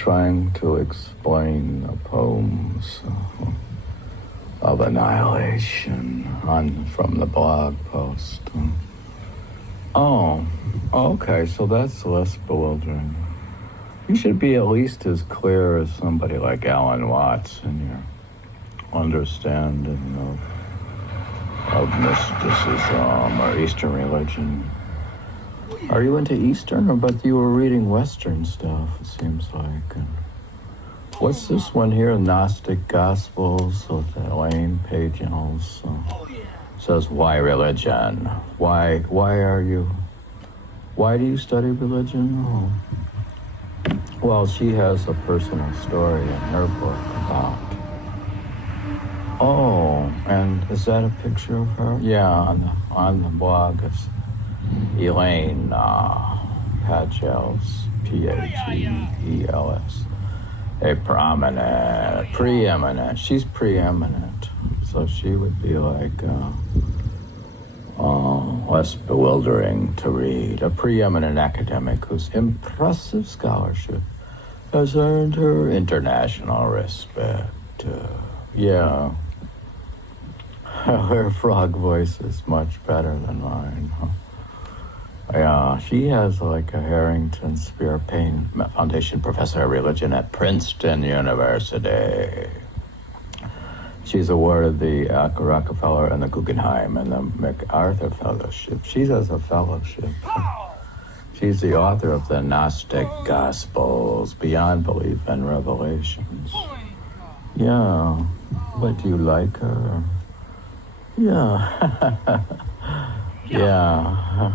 trying to explain the poems of annihilation from the blog post. Oh, okay, so that's less bewildering. You should be at least as clear as somebody like Alan Watts in your understanding of mysticism or Eastern religion. Are you into Eastern, but you were reading Western stuff, it seems like. And what's this one here, Gnostic Gospels with Elaine Paginals? Says, why religion? Why do you study religion? Oh. Well, she has a personal story in her book about. Oh, and is that a picture of her? Yeah, on the blog it's Elaine Pagels, P-A-G-E-L-S. A preeminent. She's preeminent, so she would be like less bewildering to read. A preeminent academic whose impressive scholarship has earned her international respect. Yeah. Her frog voice is much better than mine. Yeah, she has like a Harrington Spear Payne Foundation professor of religion at Princeton University. She's awarded the Rockefeller and the Guggenheim and the MacArthur Fellowship. She has a fellowship. She's the author of the Gnostic Gospels, Beyond Belief and Revelations. Yeah, but do you like her? Yeah. Yeah.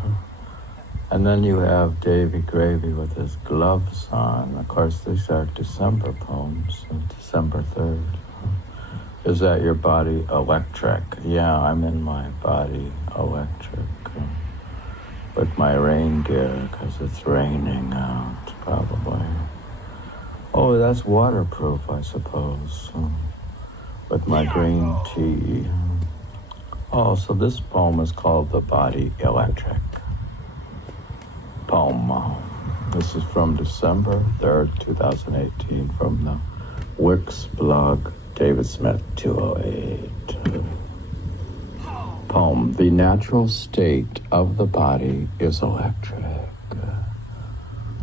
And then you have Davy Gravy with his gloves on. Of course, these are December poems, December 3rd. Is that your body electric? Yeah, I'm in my body electric. With my rain gear, because it's raining out, probably. Oh, that's waterproof, I suppose. With my green tea. Oh, so this poem is called The Body Electric. Poem. This is from December 3rd, 2018, from the Wix blog, David Smith 208. Poem. The natural state of the body is electric.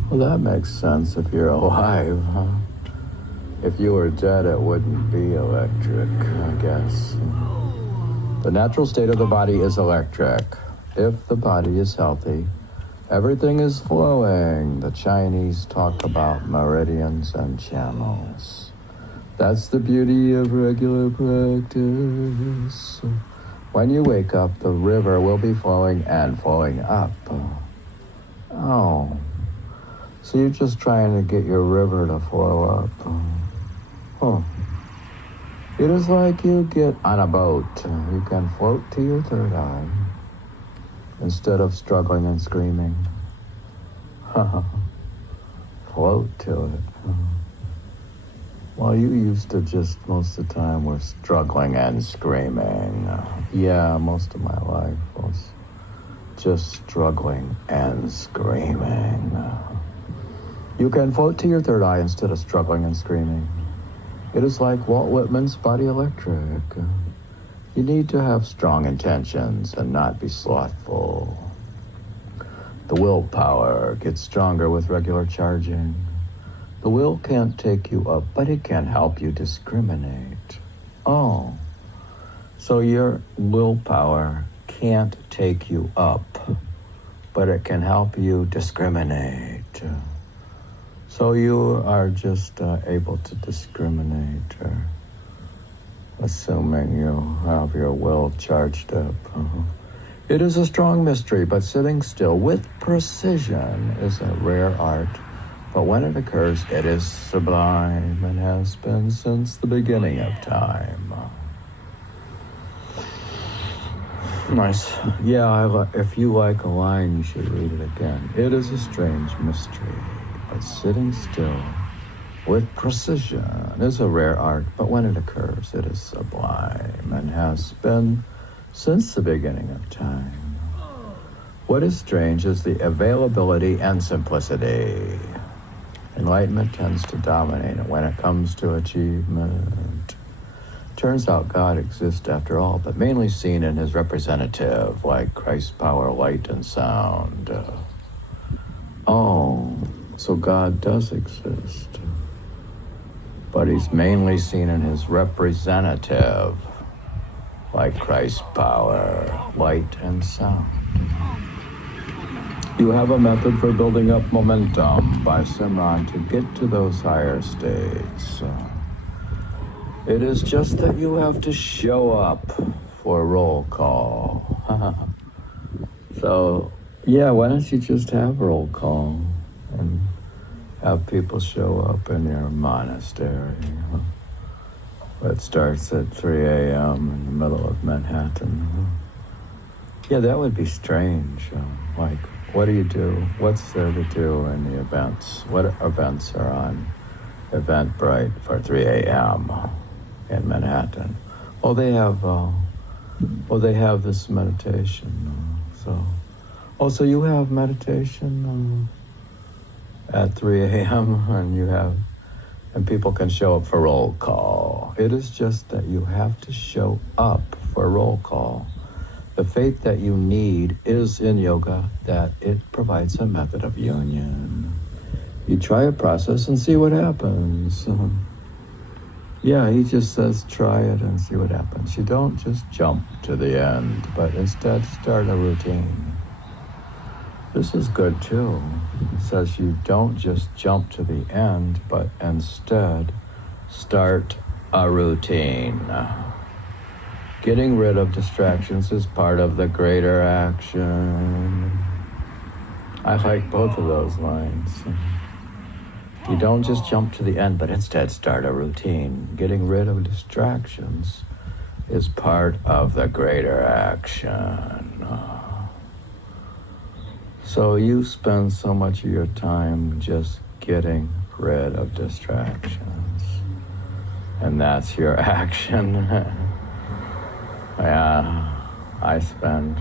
Well, that makes sense if you're alive, huh? If you were dead, it wouldn't be electric, I guess. The natural state of the body is electric. If the body is healthy, everything is flowing. The Chinese talk about meridians and channels. That's the beauty of regular practice. When you wake up, the river will be flowing and flowing up. Oh. So you're just trying to get your river to flow up. Huh. It is like you get on a boat. You can float to your third eye instead of struggling and screaming. Float to it. Well, you used to just most of the time were struggling and screaming. Yeah, most of my life was just struggling and screaming. You can float to your third eye instead of struggling and screaming. It is like Walt Whitman's Body Electric. You need to have strong intentions and not be slothful. The willpower gets stronger with regular charging. The will can't take you up, but it can help you discriminate. Oh, so your willpower can't take you up, but it can help you discriminate. So you are just able to discriminate, assuming you have your will charged up. It is a strong mystery, but sitting still with precision is a rare art. But when it occurs, it is sublime and has been since the beginning of time. Nice. Yeah, if you like a line, you should read it again. It is a strange mystery, but sitting still with precision is a rare art. But when it occurs, it is sublime and has been since the beginning of time. What is strange is the availability and simplicity. Enlightenment tends to dominate, and when it comes to achievement, turns out God exists after all, but mainly seen in his representative, like Christ's power, light, and sound. So God does exist, but he's mainly seen in his representative, like Christ's power, light, and sound. You have a method for building up momentum by Simran to get to those higher states. It is just that you have to show up for roll call. So, yeah, why don't you just have roll call and have people show up in your monastery? It starts at 3 a.m. in the middle of Manhattan. Yeah, that would be strange. Like, what do you do? What's there to do in the events? What events are on Eventbrite for 3 a.m. in Manhattan? They have this meditation. So you have meditation at 3 a.m. and people can show up for roll call. It is just that you have to show up for roll call. The faith that you need is in yoga that it provides a method of union. You try a process and see what happens. Yeah, he just says try it and see what happens. You don't just jump to the end, but instead start a routine. This is good too. It says you don't just jump to the end, but instead start a routine. Getting rid of distractions is part of the greater action. I like both of those lines. You don't just jump to the end, but instead start a routine. Getting rid of distractions is part of the greater action. So you spend so much of your time just getting rid of distractions. And that's your action. Yeah, I've spent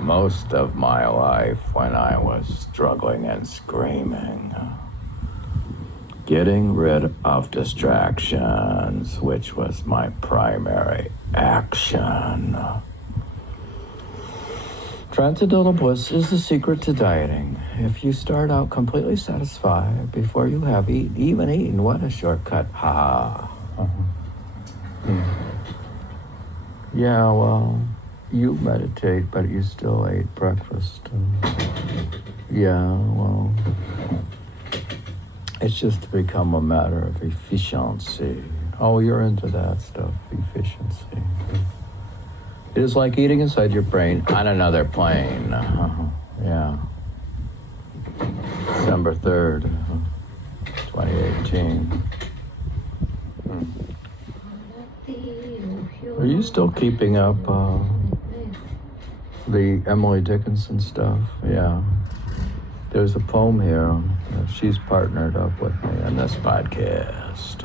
most of my life when I was struggling and screaming, getting rid of distractions, which was my primary action. Transcendental bliss is the secret to dieting. If you start out completely satisfied before you have even eaten, what a shortcut. Yeah, well, you meditate, but you still ate breakfast. It's just become a matter of efficiency. You're into that stuff, efficiency. It is like eating inside your brain on another plane. Yeah. December 3rd, 2018. Are you still keeping up the Emily Dickinson stuff? Yeah. There's a poem here. She's partnered up with me on this podcast.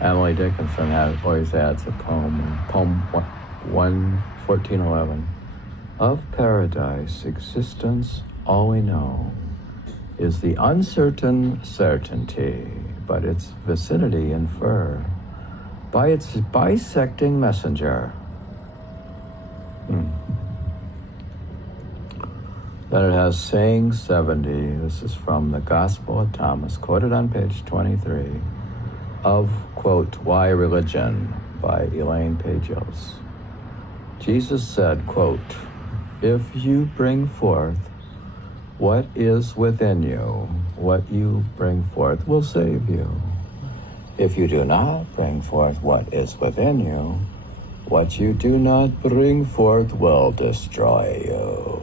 Emily Dickinson always adds a poem. Poem 1411. Of paradise existence, all we know is the uncertain certainty, but its vicinity infer by its bisecting messenger. Then it has saying 70. This is from the Gospel of Thomas, quoted on page 23, of, quote, Why Religion by Elaine Pagels. Jesus said, quote, if you bring forth what is within you, what you bring forth will save you. If you do not bring forth what is within you, what you do not bring forth will destroy you.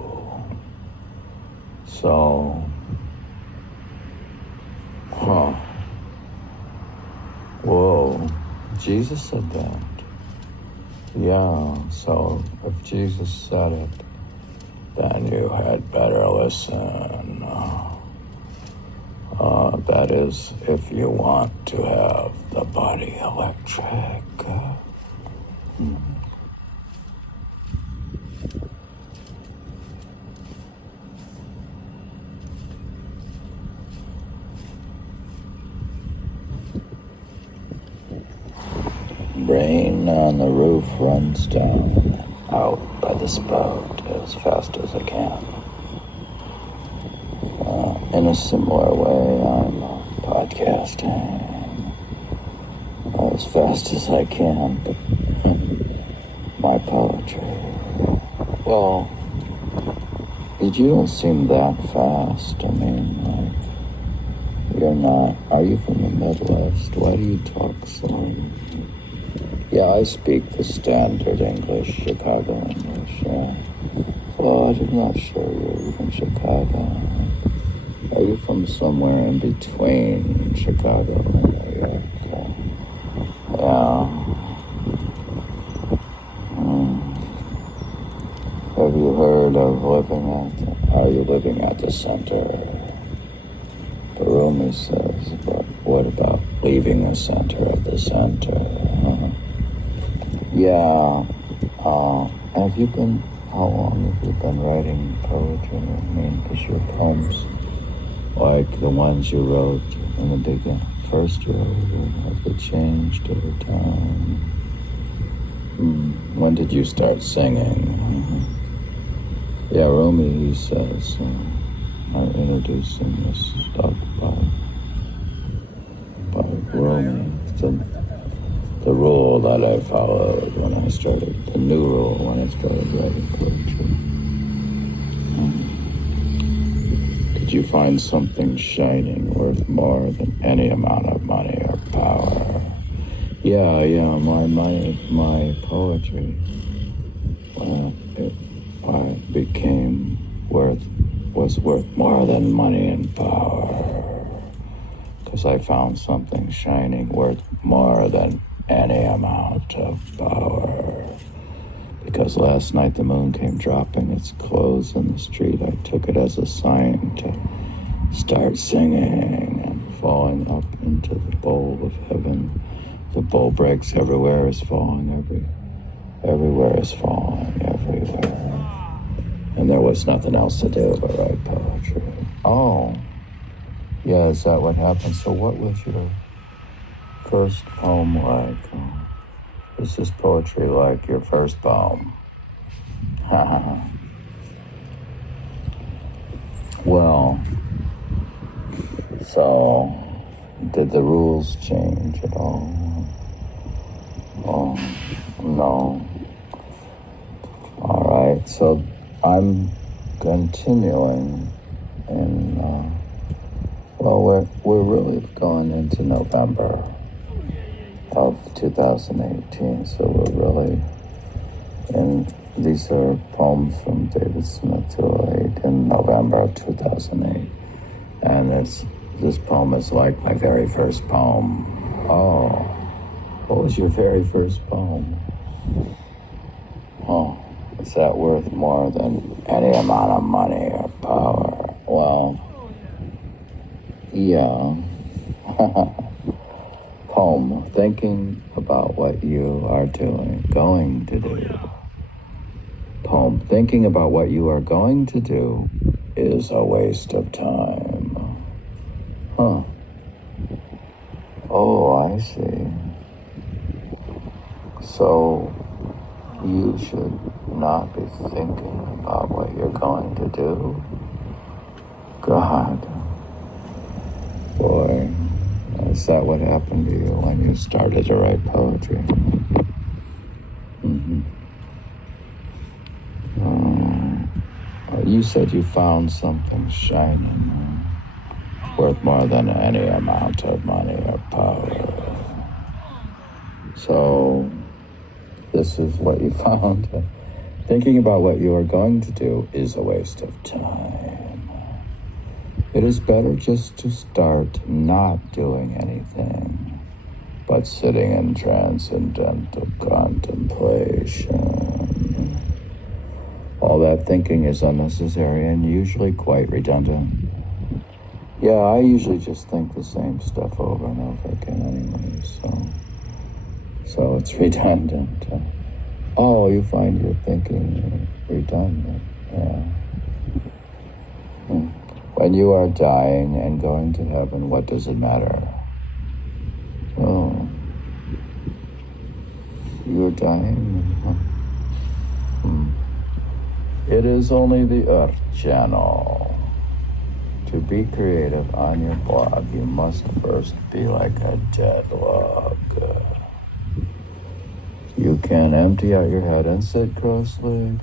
So, whoa, Jesus said that. Yeah, so if Jesus said it, then you had better listen. That is, if you want to have the body electric. Rain on the roof runs down out by the spout as fast as I can. In a similar way, I'm podcasting as fast as I can, but my poetry. Well, you don't seem that fast. I mean, like, you're not. Are you from the Midwest? Why do you talk slow? Yeah, I speak the standard English, Chicago English, yeah. Well, I'm not sure you're from Chicago. Are you from somewhere in between Chicago and New York? Yeah. Have you heard of are you living at the center? Barumi says, but what about leaving the center of the center? Yeah. How long have you been writing poetry? I mean, because your poems, like the ones you wrote in the first year, have they changed over time? When did you start singing? Yeah, Rumi, he says, I'm introducing this stuff by Rumi. The rule that I followed when I started, the new rule when I started writing poetry. Did you find something shining worth more than any amount of money or power? Yeah, my poetry, was worth more than money and power. Because I found something shining worth more than any amount of power. Because last night the moon came dropping its clothes in the street. I took it as a sign to start singing and falling up into the bowl of heaven. The bowl breaks, everywhere is falling, everywhere is falling, everywhere. And there was nothing else to do but write poetry. Oh, yeah, is that what happened? So what was your first poem like? Is this poetry like your first poem? Well, so did the rules change at all? Oh, no. All right, so I'm continuing we're really going into November of 2018, so we're really these are poems from David Smith 208 in November of 2008, and this poem is like my very first poem. Oh, what was your very first poem? Oh, is that worth more than any amount of money or power? Well, yeah. Poem, thinking about what you are going to do. Poem, thinking about what you are going to do is a waste of time. Huh. Oh, I see. So, you should not be thinking about what you're going to do? God. Boy, is that what happened to you when you started to write poetry? You said you found something shining worth more than any amount of money or power. So, this is what you found. Thinking about what you are going to do is a waste of time. It is better just to start not doing anything, but sitting in transcendental contemplation. All that thinking is unnecessary and usually quite redundant. Yeah, I usually just think the same stuff over and over again anyway, so it's redundant. Oh, you find your thinking redundant, yeah. When you are dying and going to heaven, what does it matter? Oh. You're dying? It is only the Earth Channel. To be creative on your blog, you must first be like a dead log. You can empty out your head and sit cross-legged.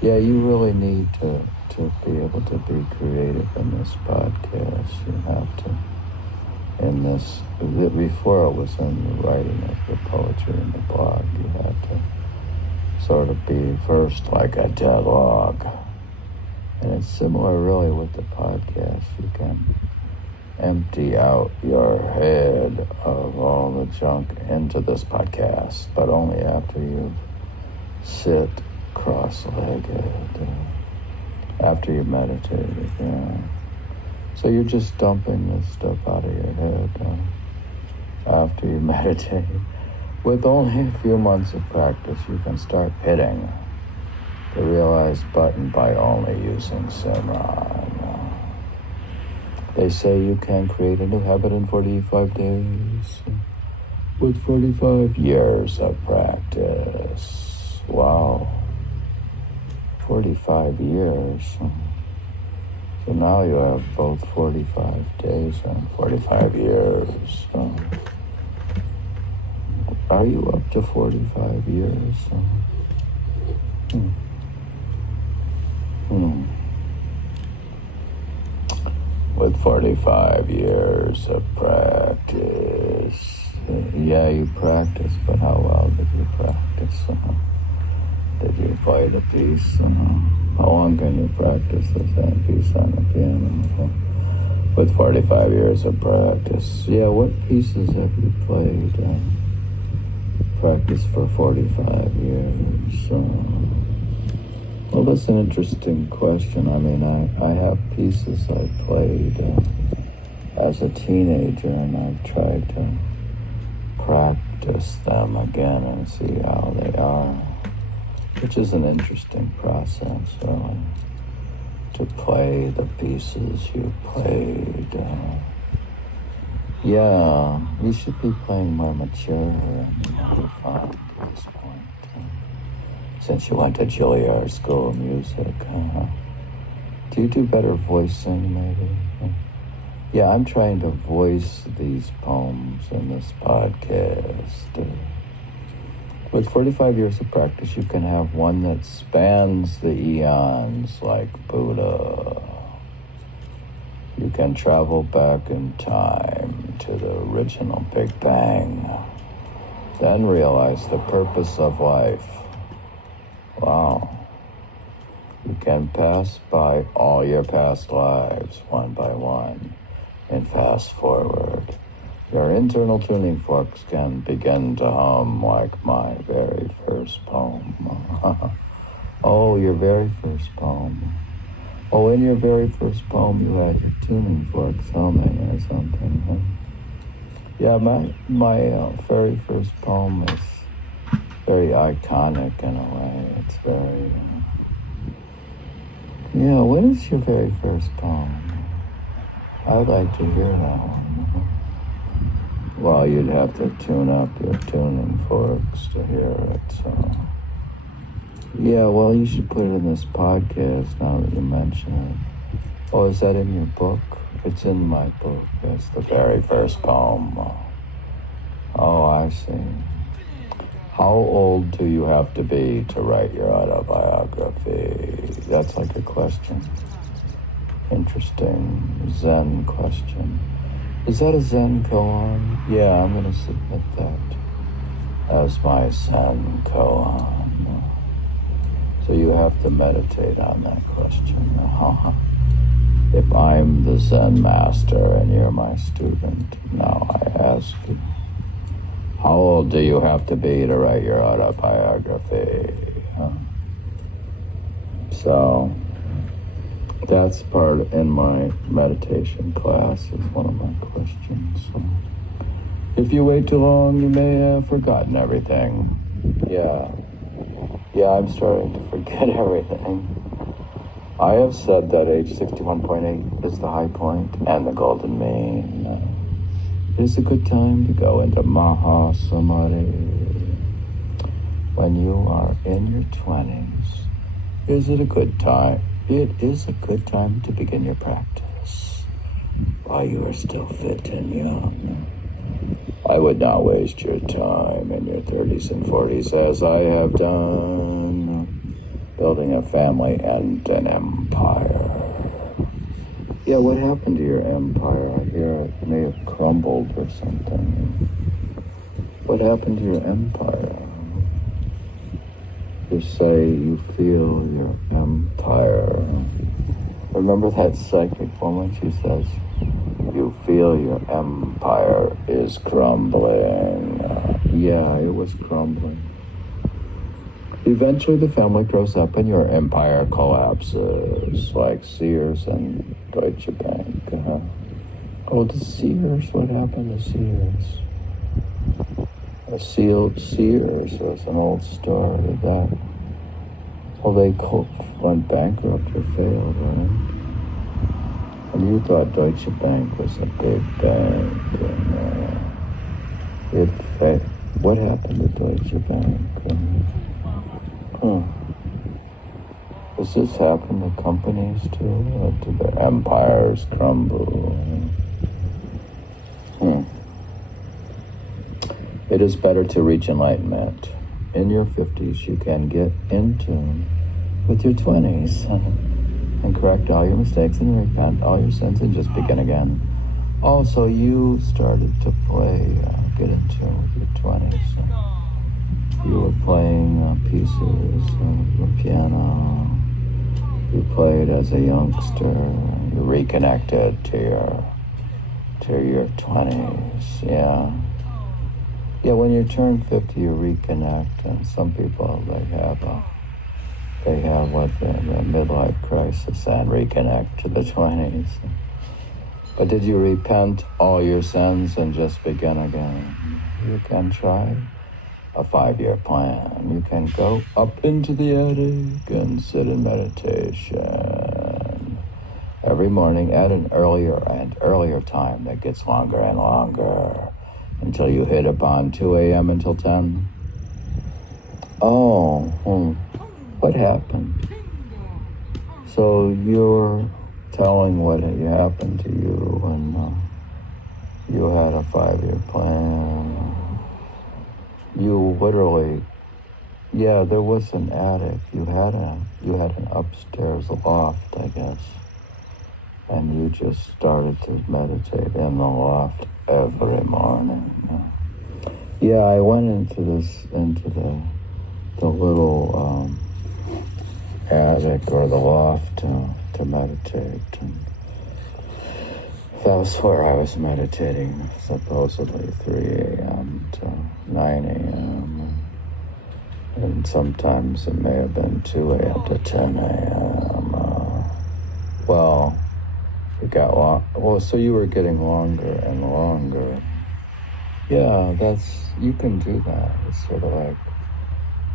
Yeah, you really need to be able to be creative in this podcast. You have to. Before it was in the writing of the poetry in the blog, you had to sort of be first like a dead log. And it's similar really with the podcast. You can empty out your head of all the junk into this podcast, but only after you sit cross-legged, after you meditated. So you're just dumping this stuff out of your head after you meditate. With only a few months of practice, you can start hitting the realize button by only using Simran. They say you can create a new habit in 45 days with 45 years of practice. Wow. 45 years. So now you have both 45 days and 45 years. Are you up to 45 years? With 45 years of practice. Yeah, you practice, but how well did you practice? Did you play the piece? How long can you practice the same piece on the piano? With 45 years of practice. Yeah, what pieces have you played? Practice for 45 years. Well, that's an interesting question. I mean, I have pieces I played as a teenager, and I've tried to practice them again and see how they are, which is an interesting process, really, to play the pieces you played. Yeah, you should be playing more mature and more refined at this point. Since you went to Juilliard School of Music, do you do better voicing, maybe? Yeah, I'm trying to voice these poems in this podcast. With 45 years of practice, you can have one that spans the eons like Buddha. You can travel back in time to the original Big Bang, then realize the purpose of life. Wow. You can pass by all your past lives one by one and fast forward. Your internal tuning forks can begin to hum like my very first poem. Oh, your very first poem. Oh, in your very first poem, you had your tuning forks humming or something. Yeah, my very first poem is very iconic in a way. It's very... Yeah, what is your very first poem? I'd like to hear that one. Well, you'd have to tune up your tuning forks to hear it, so... Yeah, well, you should put it in this podcast now that you mention it. Oh, is that in your book? It's in my book. That's the very first poem. Oh, I see. How old do you have to be to write your autobiography? That's like a question. Interesting Zen question. Is that a Zen koan? Yeah, I'm going to submit that as my Zen koan. So you have to meditate on that question. If I'm the Zen master and you're my student, now I ask you, how old do you have to be to write your autobiography? So that's part in my meditation class is one of my questions. So if you wait too long, you may have forgotten everything. Yeah, I'm starting to forget everything. I have said that age 61.8 is the high point and the golden mean. It's a good time to go into Maha Samadhi. When you are in your 20s, is it a good time? It is a good time to begin your practice while you are still fit and young. I would not waste your time in your 30s and 40s as I have done, building a family and an empire. Yeah, what happened to your empire? I hear it may have crumbled or something. What happened to your empire? You say you feel your empire. Remember that psychic woman? She says, you feel your empire is crumbling. Yeah, it was crumbling. Eventually the family grows up and your empire collapses, like Sears and Deutsche Bank. Oh, the Sears, what happened to Sears? Sears was an old store. Did that? Well, they went bankrupt or failed, right? And you thought Deutsche Bank was a big bank, and it failed. What happened to Deutsche Bank? Does this happen to companies too? Do their empires crumble? It is better to reach enlightenment. In your 50s, you can get in tune with your 20s and correct all your mistakes and repent all your sins and just begin again. Also, you started to play, get in tune with your 20s. You were playing pieces of the piano. You played as a youngster. You reconnected to your 20s. Yeah. Yeah, when you turn 50, you reconnect, and some people, they have what the midlife crisis and reconnect to the 20s. But did you repent all your sins and just begin again? You can try a 5-year plan. You can go up into the attic and sit in meditation every morning at an earlier and earlier time that gets longer and longer, until you hit upon 2 a.m. until 10. Oh, what happened? So you're telling what happened to you when you had a 5-year plan. You literally, yeah, there was an attic. You had an upstairs loft, I guess. And you just started to meditate in the loft every morning. Yeah, I went into the little attic or the loft to meditate. And that was where I was meditating, supposedly 3 a.m. to 9 a.m. And sometimes it may have been 2 a.m. to 10 a.m. Well, it got long. Well, so you were getting longer and longer. Yeah, you can do that. It's sort of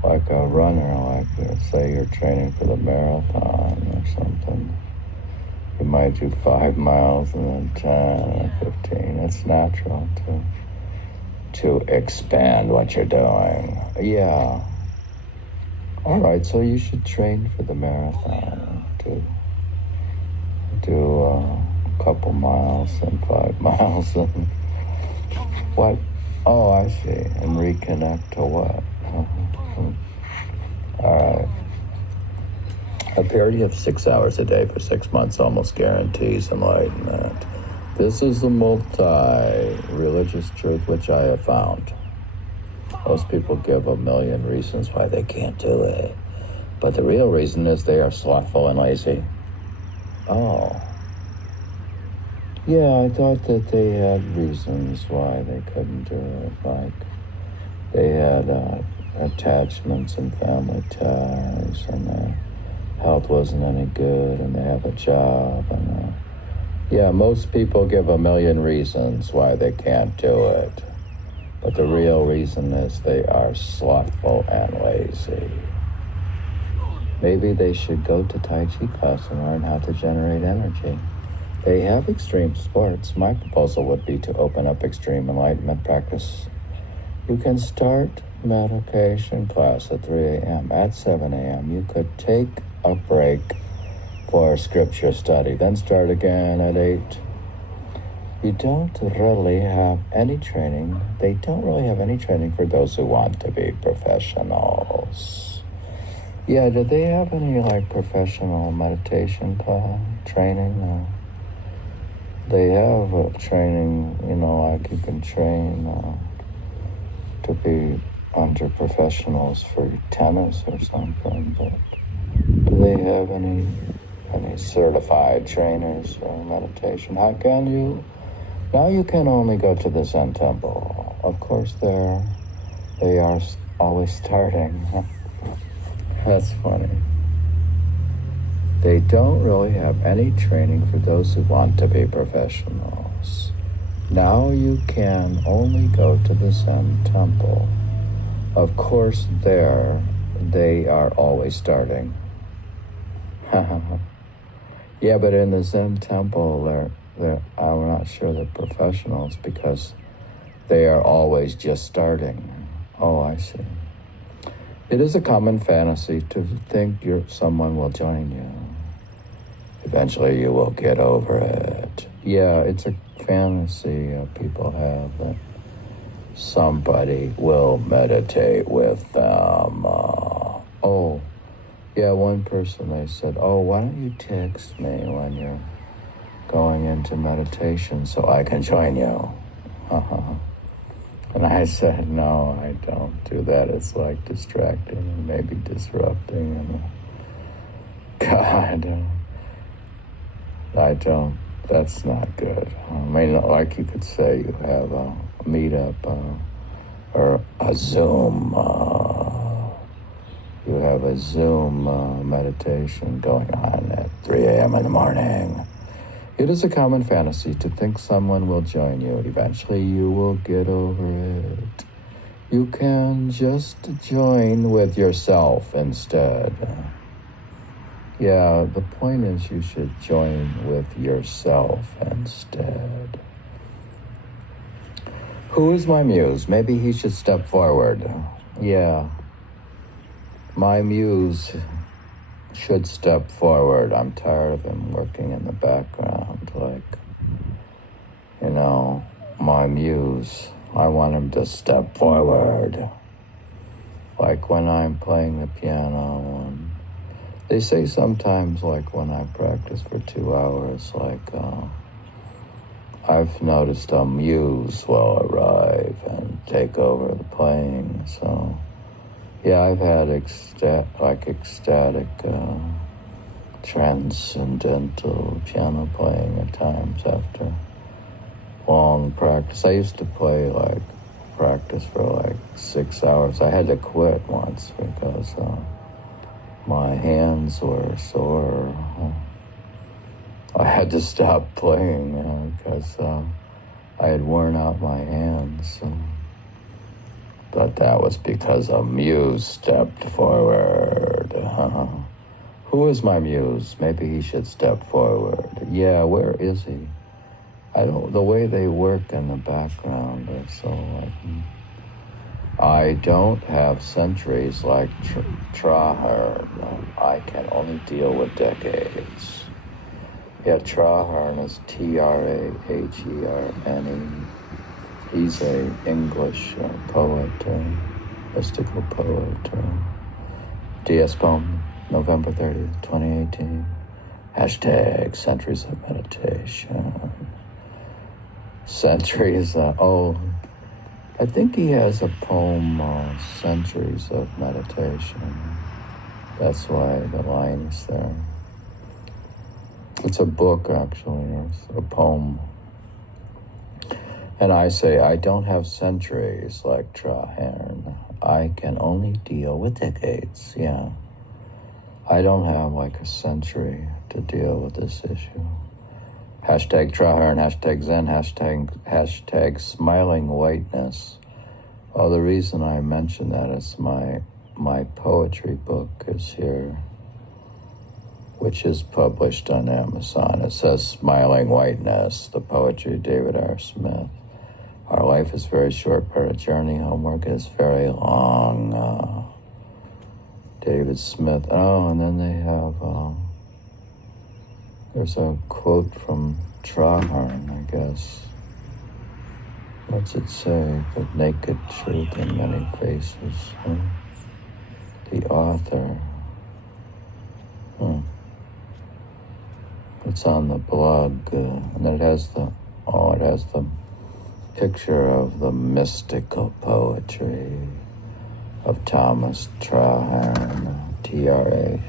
like a runner, say you're training for the marathon or something. You might do 5 miles and then 10 and 15. It's natural to expand what you're doing. Yeah. All right, so you should train for the marathon. Do a couple miles and 5 miles and what? Oh, I see. And reconnect to what? All right. A period of 6 hours a day for 6 months almost guarantees enlightenment. This is the multi-religious truth which I have found. Most people give a million reasons why they can't do it. But the real reason is they are slothful and lazy. Oh. Yeah, I thought that they had reasons why they couldn't do it. Like they had attachments and family ties, and their health wasn't any good, and they have a job. And yeah, most people give a million reasons why they can't do it. But the real reason is they are slothful and lazy. Maybe they should go to Tai Chi class and learn how to generate energy. They have extreme sports. My proposal would be to open up extreme enlightenment practice. You can start meditation class at 3 a.m. At 7 a.m. You could take a break for scripture study, then start again at 8. You don't really have any training. They don't really have any training for those who want to be professionals. Yeah, do they have any professional meditation training? They have a training, you can train to be under professionals for tennis or something, but do they have any certified trainers for meditation? How can you? Now you can only go to the Zen temple. Of course, they are always starting. That's funny. They don't really have any training for those who want to be professionals. Now you can only go to the Zen temple. Of course, there they are always starting. Yeah, but in the Zen temple, I'm not sure they're professionals because they are always just starting. Oh, I see. It is a common fantasy to think someone will join you. Eventually you will get over it. Yeah, it's a fantasy people have that somebody will meditate with them. Yeah, one person, they said, why don't you text me when you're going into meditation so I can join you? And I said, no, I don't do that. It's distracting and maybe disrupting. And God, I don't. That's not good. I mean, you could say you have a meetup or a Zoom. You have a Zoom meditation going on at 3 a.m. in the morning. It is a common fantasy to think someone will join you. Eventually you will get over it. You can just join with yourself instead. Yeah, the point is you should join with yourself instead. Who is my muse? Maybe he should step forward. Yeah. My muse should step forward. I'm tired of him working in the background. My muse. I want him to step forward. When I'm playing the piano. And they say sometimes, when I practice for 2 hours, I've noticed a muse will arrive and take over the playing. So, yeah, I've had ecstatic, transcendental piano playing at times after long practice. I used to play practice for 6 hours. I had to quit once because my hands were sore. I had to stop playing because I had worn out my hands. But that was because a muse stepped forward. Who is my muse? Maybe he should step forward. Yeah, where is he? The way they work in the background is so I don't have centuries like Traherne. I can only deal with decades. Yeah, Traherne is Traherne. He's a English poet, mystical poet. DS Poem, November 30th, 2018. # Centuries of Meditation. Centuries, I think he has a poem, Centuries of Meditation. That's why the line is there. It's a book, actually, it's a poem. And I say, I don't have centuries like Traherne. I can only deal with decades, yeah. I don't have a century to deal with this issue. # Traherne, # Zen, # smiling whiteness. Oh, the reason I mention that is my poetry book is here. which is published on Amazon. It says Smiling Whiteness, the poetry of David R. Smith. Our life is very short, but our journey homework is very long. David Smith. Oh, and then they have, there's a quote from Traherne, I guess. What's it say? The naked truth in many faces. The author. It's on the blog, and it has the picture of the mystical poetry of Thomas Traherne, Traherne,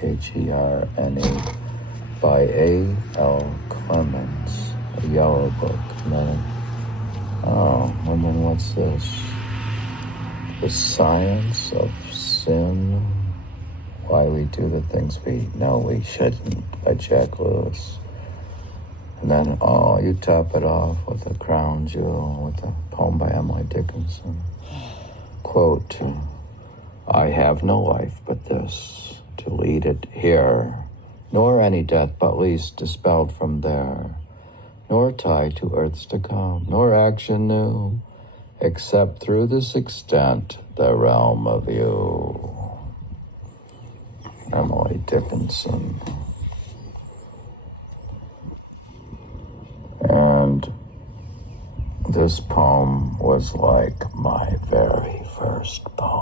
by A.L. Clements, a yellow book. And then, and then what's this? The Science of Sin, Why We Do the Things We Know We Shouldn't, by Jack Lewis. And then, you top it off with a crown jewel, with a poem by Emily Dickinson. Quote, I have no life but this, to lead it here, nor any death but least dispelled from there, nor tie to earths to come, nor action new, except through this extent, the realm of you. Emily Dickinson. And this poem was like my very first poem.